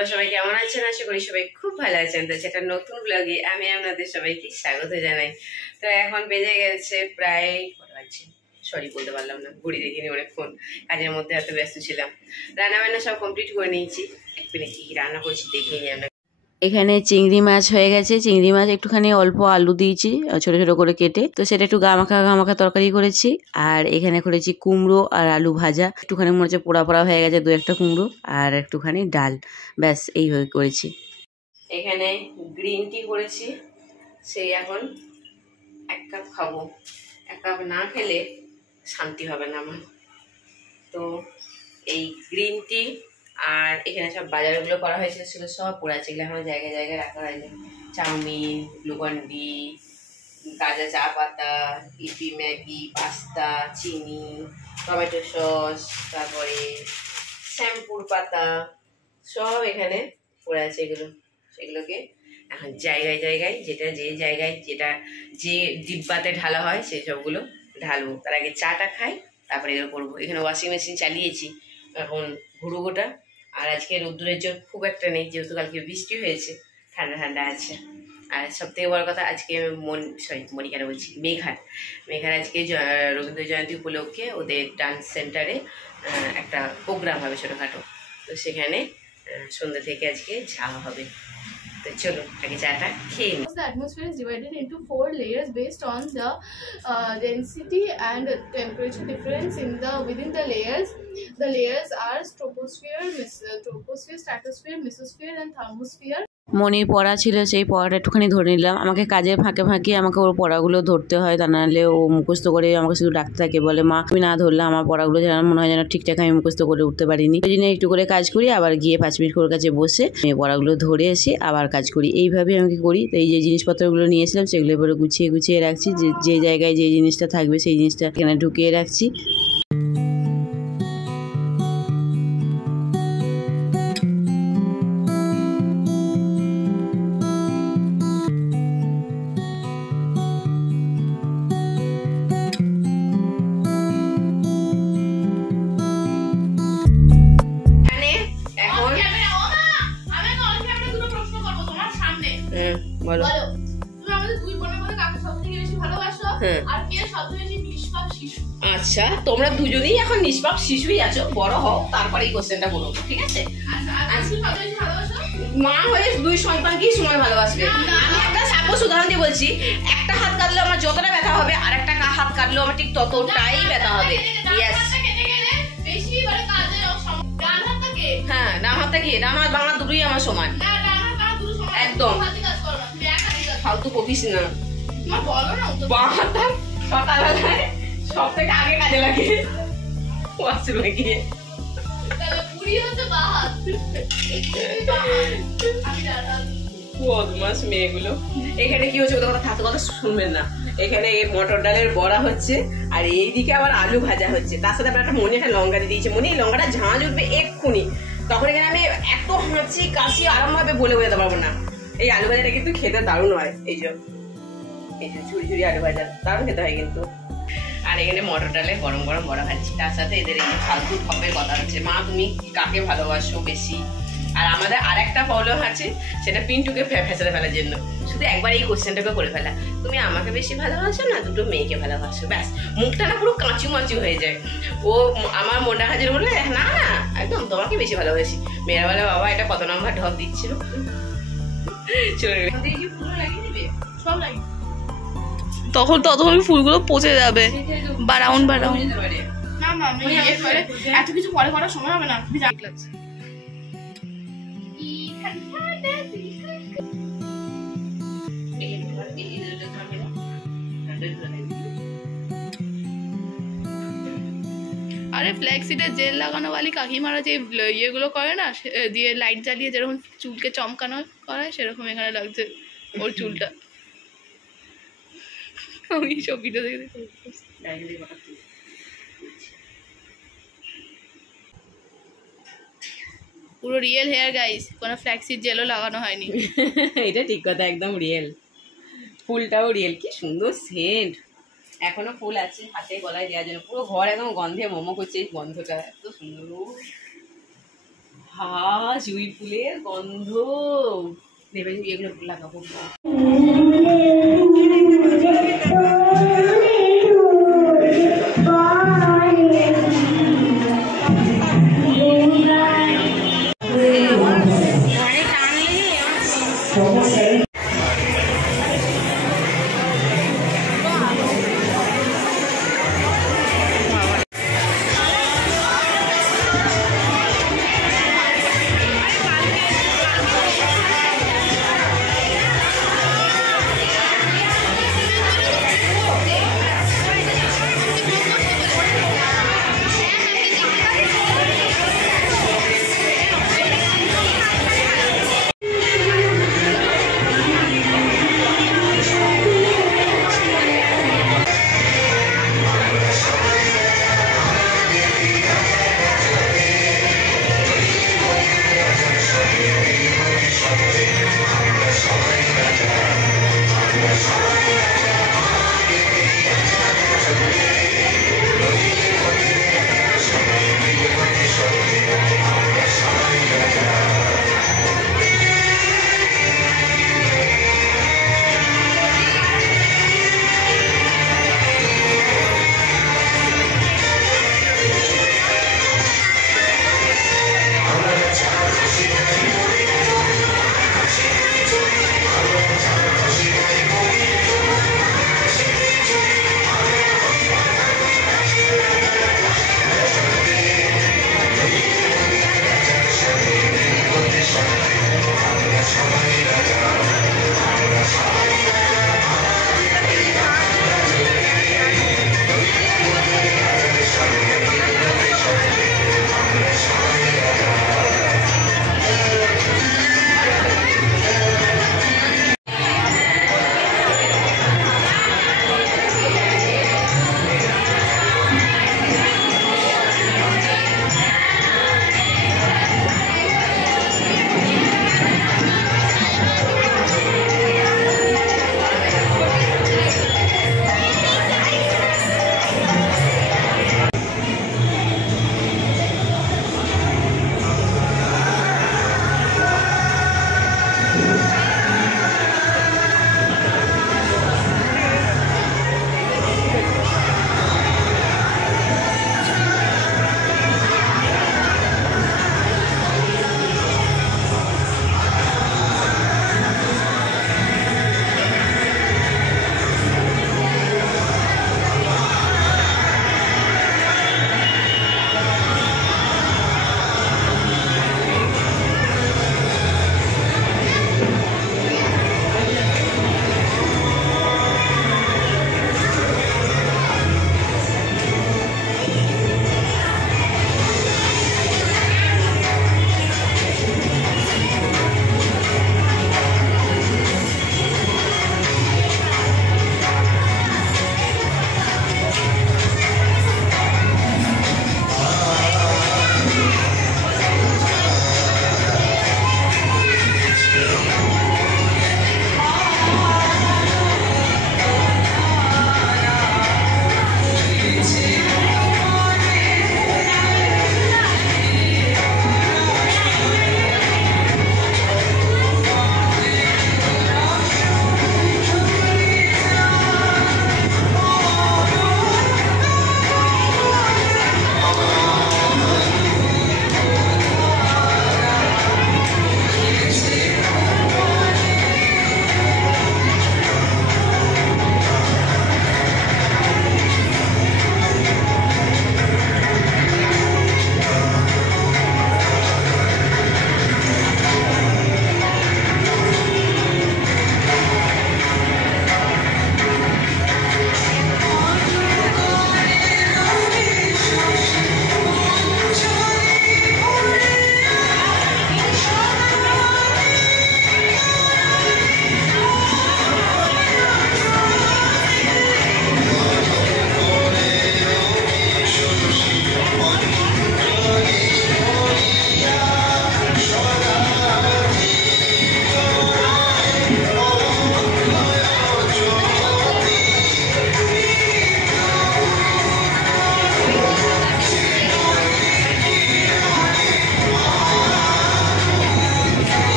আপনারা সবাই কেমন আছেন? আশা করি সবাই খুব ভালো আছেন। তো সেটা নতুন ব্লগে আমি আপনাদের সবাইকে স্বাগত জানাই। তো এখন বেজে গেছে প্রায় সরি বলতে পারলাম না, ঘড়ি দেখিনি অনেকক্ষণ, কাজের মধ্যে এত ব্যস্ত ছিলাম। রান্না বান্না সব কমপ্লিট করে নিয়েছি। এক মিনিট কি রান্না করেছি দেখিয়ে নিই। এখানে চিংড়ি মাছ হয়ে গেছে। চিংড়ি মাছ একটুখানি অল্প আলু দিয়েছি ছোট ছোট করে কেটে, তো সেটা একটু গামাখা তরকারি করেছি। আর এখানে করেছি কুমড়ো আর আলু ভাজা, একটুখানি মনে হচ্ছে পোড়া পোড়া হয়ে গেছে, দু একটা কুমড়ো আর একটুখানি ডাল, ব্যাস এইভাবে করেছি। এখানে গ্রিন টি করেছি, সেই এখন 1 কাপ খাবো। 1 কাপ না খেলে শান্তি হবে না আমার। তো এই গ্রিন টি আর এখানে সব বাজারগুলো করা হয়েছিল, সেগুলো সব পড়ে আছে। এগুলো আমার জায়গায় জায়গায় রাখা হয়নি। চাউমিন, গ্লুকন-ডি, কাঁচা চা পাতা, ইপি, ম্যাগি, পাস্তা, চিনি, টমেটো সস, তারপরে শ্যাম্পুর পাতা, সব এখানে পড়ে আছে। সেগুলোকে এখন জায়গায় জায়গায় যেটা যে জায়গায় যেটা যে ডিব্বাতে ঢালা হয় সেই সবগুলো ঢালবো। তার আগে চাটা খাই, তারপরে এগুলো করবো। এখানে ওয়াশিং মেশিন চালিয়েছি, এখন ঘুরো গোটা। আর আজকে রোদ্দুরের জোর খুব একটা নেই, যেহেতু কালকে বৃষ্টি হয়েছে, ঠান্ডা ঠান্ডা আছে। আর সব থেকে বড় কথা, আজকে মনিকারা বলছি, মেঘার আজকে রবীন্দ্র জয়ন্তী উপলক্ষে ওদের ডান্স সেন্টারে একটা প্রোগ্রাম হবে ছোটোখাটো। তো সেখানে সন্ধ্যা থেকে আজকে যাওয়া হবে। তো চলো আগে চাটা খেয়ে নিই। The atmosphere is divided into 4 layers based on the density and temperature difference within the layers. The layers are troposphere, stratosphere, mesosphere and thermosphere. মনির পড়া ছিল, সেই পড়াটা একটুখানি ধরে নিলাম। আমাকে কাজের ফাঁকে ফাঁকে আমাকে ওর পড়াগুলো ধরতে হয়, তা নাহলে ও মুখস্থ করে আমাকে শুধু ডাকতে থাকে, বলে মা তুমি না ধরলে আমার পড়াগুলো যেন মনে হয় যেন ঠিকঠাক আমি মুখস্থ করে উঠতে পারিনি। ওই জন্য একটু করে কাজ করি, আবার গিয়ে 5 মিনিট ওর কাছে বসে পড়াগুলো ধরে এসে আবার কাজ করি। এইভাবে আমাকে করি। তো এই যে জিনিসপত্রগুলো নিয়েছিলাম সেগুলো এবারে গুছিয়ে রাখছি, যে জায়গায় যে জিনিসটা থাকবে সেই জিনিসটা এখানে ঢুকিয়ে রাখছি। আচ্ছা, তোমরা দুজনেই এখন নিষ্পাপ শিশুই আছো, বড় হও তারপরে এই কোশ্চেনটা করো, ঠিক আছে? মা হয়ে 2 সন্তানকেই সমান ভালোবাসবে। আমি একটা সাপোজ উদাহরণ দিয়ে বলছি, একটা হাত কাটলেও আমার যতটা ব্যথা হবে, আর একটা হাত কাটলেও আমার ঠিক ততটাই ব্যথা হবে। হ্যাঁ, ডান হাতটা কি, ডান হাত বাংলা দুটোই আমার সমান, একদম ফালতু বকিস না। বাঁ হাতটা সকালবেলায় সব থেকে আগে কাজে লাগে, ওয়াশরুমে গিয়ে। বদমাস মেয়েগুলো। এখানে কি হচ্ছে, ওদের কথা থাকতে কথা শুনবেন না। এখানে মটর ডালের বড়া হচ্ছে, আর এইদিকে আবার আলু ভাজা হচ্ছে। তার সাথে একটা মনি একটা লঙ্কা দিয়ে দিয়েছে। মনি, এই লঙ্কাটা ঝাঁঝ উঠবে এক্ষুনি। তখন এখানে আমি এত হাঁচি কাশি আরাম ভাবে বলে বোঝাতে পারবো না। এই আলু ভাজাটা কিন্তু খেতে দারুণ হয়। এই যে ঝুড়ি ঝুড়ি আলু ভাজা দারুণ খেতে হয় কিন্তু। আর এখানে মটর ডালে গরম গরম বড়া খাচ্ছি। তার সাথে এদের এই ফালতু খপের কথা হচ্ছে, মা তুমি কাকে ভালোবাসো বেশি। আর আমাদের আর একটা প্রবলেম আছে, সেটা পিন্টুকে ফেসাতে ফেলার জন্য। শুধু একবার এই কোশ্চেনটাকে করে ফেলা, তুমি আমাকে বেশি ভালোবাসো না দুটো মেয়েকে ভালোবাসো, ব্যাস। মুখটা না পুরো কাঁচু মাচু হয়ে যায়। ও আমার মনটা হাজির বললে না না একদম তোমাকে বেশি ভালোবাসি। মেয়েরা বলে বাবা এটা কত নম্বর ঢপ দিচ্ছিল। চলে কি পুরো লাগিয়ে দিবে? সব লাগিয়ে ততক্ষণ ফুলগুলো পচে যাবে। বারাউন না মামি, এত কিছু পরে করার সময় হবে না। আরে ফ্ল্যাক্সিডের জেল লাগানো বালি কাকিমারা যে ইয়েগুলো করে না, দিয়ে লাইট জ্বালিয়ে যেরকম চুলকে চমকানো করায়, সেরকম এখানে লাগছে ওর চুলটা। আমি সব ভিডিও দেখে পুরো রিয়েল হেয়ার গাইস, কোনো ফ্ল্যাক্সিড জেলও লাগানো হয়নি। এটা ঠিক কথা, একদম রিয়েল। ফুলটাও রিয়েল, কি সুন্দর সেন্ট। এখনো ফুল আছে হাতে গলায় দেওয়ার জন্য। পুরো ঘর একদম গন্ধে মোমো করছে, এই গন্ধটা এত সুন্দর। আহা জুঁই ফুলের গন্ধ নেবে, এগুলো লাগাবো।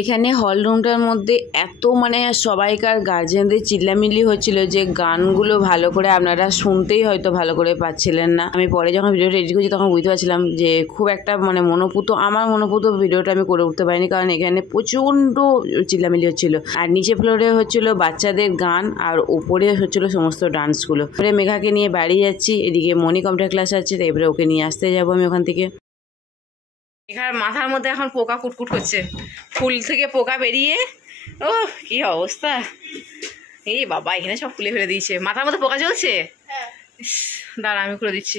এখানে হল রুমটার মধ্যে এত মানে সবাইকার গার্জেনদের চিল্লামিল্লি হচ্ছিল যে গানগুলো ভালো করে আপনারা শুনতেই হয়তো ভালো করে পাচ্ছিলেন না। আমি পরে যখন ভিডিওটা এডিট করছি তখন বুঝতে পারছিলাম যে খুব একটা মানে আমার মনোপুত ভিডিওটা আমি করে উঠতে পারিনি, কারণ এখানে প্রচণ্ড চিল্লামিল্লি হচ্ছিল। আর নিচে ফ্লোরে হচ্ছিল বাচ্চাদের গান আর উপরে হচ্ছিল সমস্ত ডান্সগুলো। এবারে মেঘাকে নিয়ে বাড়ি যাচ্ছি, এদিকে মনি কম্পিউটার ক্লাস আছে, এবারে ওকে নিয়ে আসতে যাবো আমি ওখান থেকে। এখানে মাথার মধ্যে এখন পোকা কুটকুট হচ্ছে, ফুল থেকে পোকা বেরিয়ে ও কি অবস্থা। এই বাবা এখানে সব খুলে ফেলে দিয়েছে, মাথার মধ্যে পোকা চলছে। দাঁড়া আমি খুলে দিচ্ছি।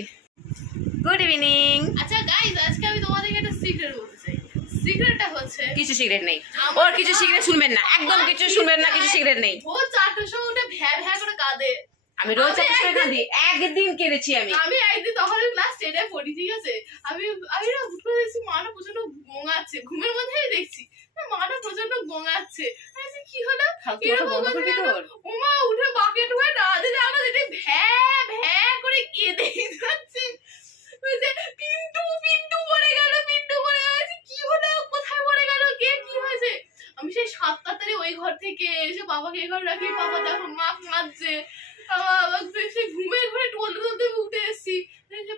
Good evening. আচ্ছা গাইস, আজকে আমি তোমাদেরকে একটা সিক্রেট বলতে চাই। সিক্রেটটা হচ্ছে কিছু সিক্রেট নেই, ওর কিছু সিক্রেট শুনবেন না, একদম কিছু শুনবেন না, কিছু সিক্রেট নেই। ও 4টার সময় উঠে ভ্যা ভ্যা করে কাঁদে। আমি রোজ 4টার সময় কাঁদি, একদিন কেঁদেছি আমি একদিন তখন ক্লাস 10 এ পড়ি, ঠিক আছে। আমি না হুট করে দেখছি মা না প্রচন্ড গোঙাচ্ছে, ঘুমের মধ্যেই দেখছি মা না প্রচন্ড গোঙাচ্ছে। আমি কি হলো ওমা উঠে বাকেট হয়ে দাঁড়াতে দাঁড়াতে ভ্যা ভ্যা করে কেঁদে যাচ্ছে। পিন্টু পিন্টু পড়ে গেল, পিন্টু পড়ে গেল। কি হলো, কোথায় পড়ে গেল, কে কি হয়েছে? আমি সেই 7 তাড়াতাড়ি ওই ঘর থেকে এসে বাবাকে এই ঘর রাখি, বাবা দেখো মা কাঁদছে। সেই ঘুমের ঘরে টলতে উঠে এসেছি,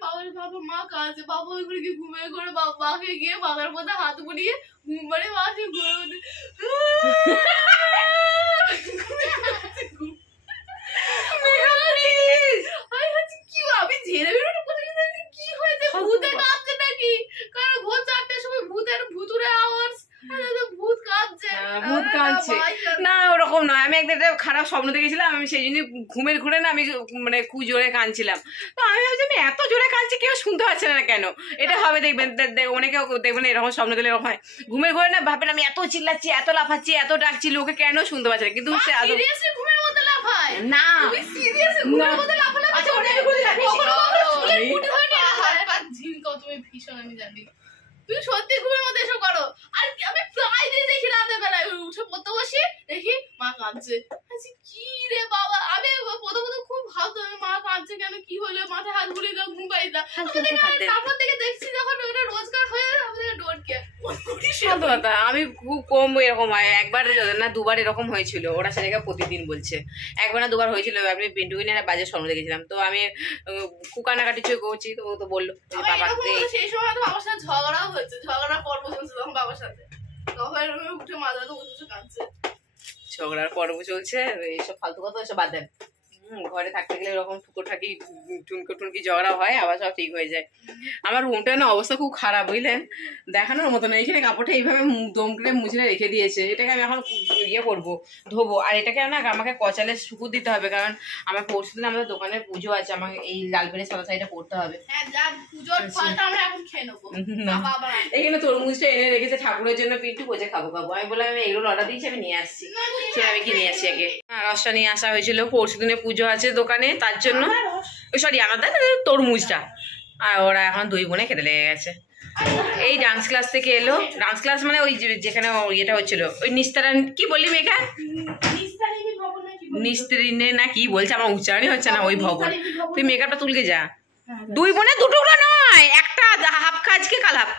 বাবা মা কাঁদছে। বাবা ওই ঘরে গিয়ে ঘুমের ঘরে বাবাকে গিয়ে বাবার মধ্যে হাত বুলিয়ে ঘুম মানে মাঝে ঘুরে ওঠে। আমি ঝেড়ে বেরোতে কি হয়েছে, ভূতে কাঁদছে নাকি? কারণ ভোর 4টার সময় ভূতুরে আওয়াজ, ভূত কাঁদছে। ভূত কাঁদছে না, ওরকম নয়। আমি একদিন একটা খারাপ স্বপ্ন দেখেছিলাম, আমি সেই জন্য ঘুমের ঘুরে না আমি মানে খুব জোরে কাঁদছিলাম। তো আমি ভাবছি আমি এত জোরে কাঁদছি কেউ শুনতে পাচ্ছে না কেন, এটা হবে দেখবেন অনেকেও দেখবেন এরকম স্বপ্ন দিলে এরকম হয়। ঘুমের ঘুরে না ভাববেন আমি এত চিল্লাচ্ছি, এত লাফাচ্ছি, এত ডাকছি, লোকে কেন শুনতে পাচ্ছে না, কিন্তু সে সিরিয়াসলি ঘুমের মধ্যে লাফায় না। তুমি সিরিয়াসলি ঘুমের মধ্যে লাফালে আচ্ছা ওটা আমি বলি তুমি ভীষণ আমি জানি তুমি সত্যি ঘুমের মধ্যে এসব করো। আর আমি প্রায় দিন দেখি রাতের বেলায় উঠে পড়তে বসি, দেখি মা কাঁদছে। কি রে বাবা, আমি প্রথম খুব ভাবতো মা কাঁদছে কেন, কি হলো, মাথায় হাত ঘুরিয়ে দাও, ঘুম পাই দাও। তারপর থেকে দেখছি যখন ওটা রোজগার হয়ে কথা। আমি খুব কম এরকম হয়, একবার না দুবার এরকম হয়েছিল। ওরা সেটাকে প্রতিদিন বলছে, একবার না দুবার হয়েছিল। আমি পিন্টুকে নিয়ে বাজে স্বপ্ন দেখেছিলাম, তো আমি খুব কান্নাকাটি করছি, তো ও তো বললো বাবাকে। সেই সময় তো বাবার সাথে ঝগড়াও হচ্ছে, ঝগড়ার পর্ব চলছে তখন বাবার সাথে, তখন আমি উঠে মাঝে বসে কাঁদছে। ঝগড়ার পর্ব চলছে, এইসব ফালতু কথা এসব বাদ দেন। ঘরে থাকতে গেলে এরকম ঠুকি টুনকি ঝগড়া হয়, আবার সব ঠিক হয়ে যায়। আমার রুমটা না অবস্থা খুব খারাপ বুঝলেন, দেখানোর মতো না। এখানে কাপড়টা এইভাবে দম করে মুছলে রেখে দিয়েছে, এটাকে আমি এখন ইয়ে করবো, ধোবো। আর এটাকে না আমাকে কচালে শুকুর দিতে হবে, কারণ আমার পরশু দিন আমাদের দোকানের পুজো আছে, আমাকে এই লাল পেনের সাদা শাড়িটা পরতে হবে। এখানে তরমুজটা এনে রেখেছে ঠাকুরের জন্য, পিন্টু কোচে খাবো। আমি বললাম আমি এগুলো অর্ডার দিয়েছি, আমি নিয়ে আসছি। আমি কি নিয়ে আসছি আগে, রসটা নিয়ে আসা হয়েছিল, পরশু দিনে পুজো আছে দোকানে, তার জন্য। সরি আমার তরমুজটা। আর ওরা এখন 2 বোনে খেতে লেগে গেছে। এই ডান্স ক্লাস থেকে এলো, ডান্স ক্লাস মানে ওই যেখানে ইয়েটা হচ্ছিল, ওই নিস্তারা কি বললি মেঘা, নিস্তারিনে না কি বলছে, আমার উচ্চারণই হচ্ছে না, ওই ভবন। তুই মেকআপটা তুলকে যা। 2 বোনে 2 টুকরো নয়, একটা হাফ কাজকে কাল হাফ।